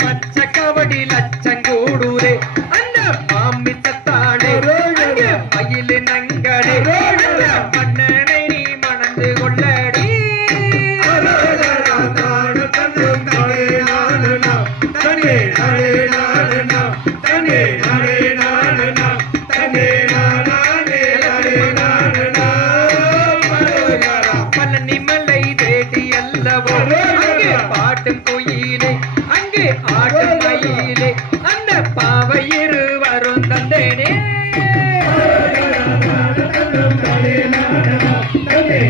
மச்சக்கவடி லட்சங்கூடூரே அந்த பாம்பி சத்தாடே மயிலு நங்கடே மன்னனை நீ மணந்து கொள்ளடி பழனிமலை தேடி அல்லவோ அங்கே பாட்டும் கோயிலே அங்கே ஆடும் மயிலே அந்த பாவை இருவரும் தந்தேனே தந்தே